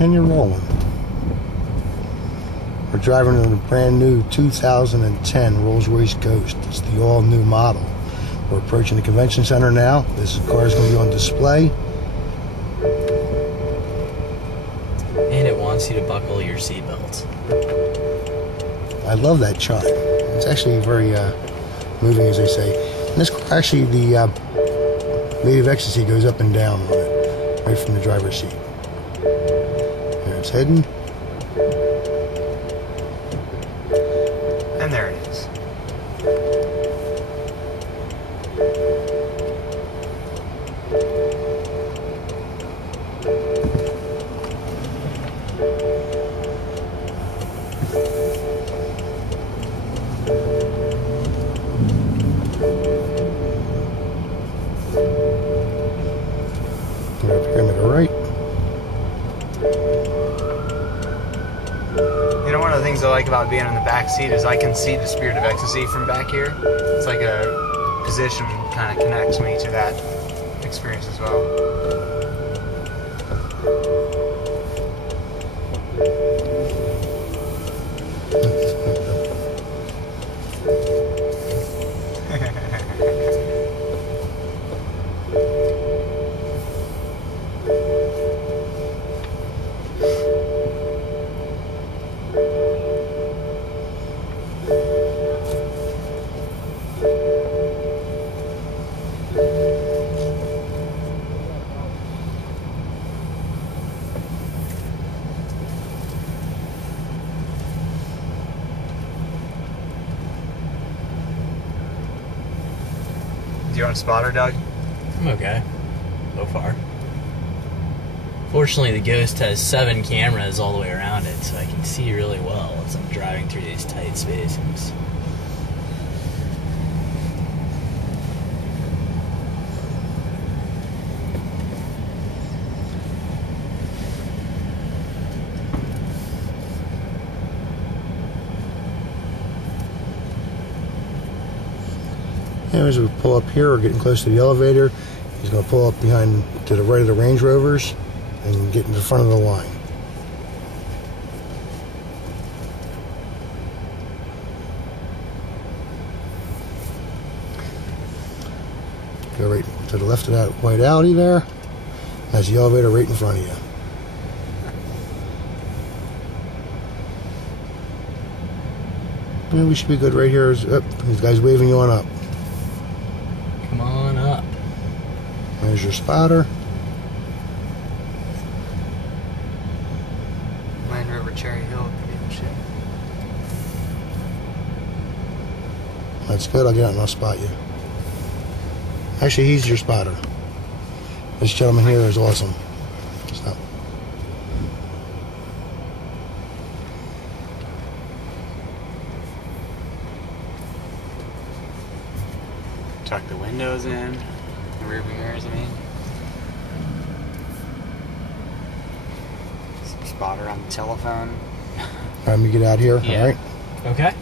And you're rolling. We're driving in a brand new 2010 Rolls-Royce Ghost. It's the all-new model. We're approaching the convention center now. This car is going to be on display. And it wants you to buckle your seatbelt. I love that chime. It's actually very moving, as they say. And this car, actually, the native ecstasy goes up and down on it, right from the driver's seat. There it's heading. And there it is. Go up here and make a right. You know, one of the things I like about being in the back seat is I can see the Spirit of Ecstasy from back here. It's like a position kind of connects me to that experience as well. Do you want a spotter, Doug? I'm okay. So far. Fortunately, the Ghost has 7 cameras all the way around it, so I can see really well as I'm driving through these tight spaces. And as we pull up here, we're getting close to the elevator. He's going to pull up behind to the right of the Range Rovers and get in the front of the line. Go right to the left of that white Audi there. That's the elevator right in front of you. And we should be good right here. This guy's waving you on up. Come on up. There's your spotter. Land Rover Cherry Hill dealership. That's good. I'll get out and I'll spot you. Actually, he's your spotter. This gentleman here is awesome. Stop. Tuck the windows in. The rear view mirrors, I mean. Some spotter on the telephone. All right, let me get out here. Yeah. All right. Okay.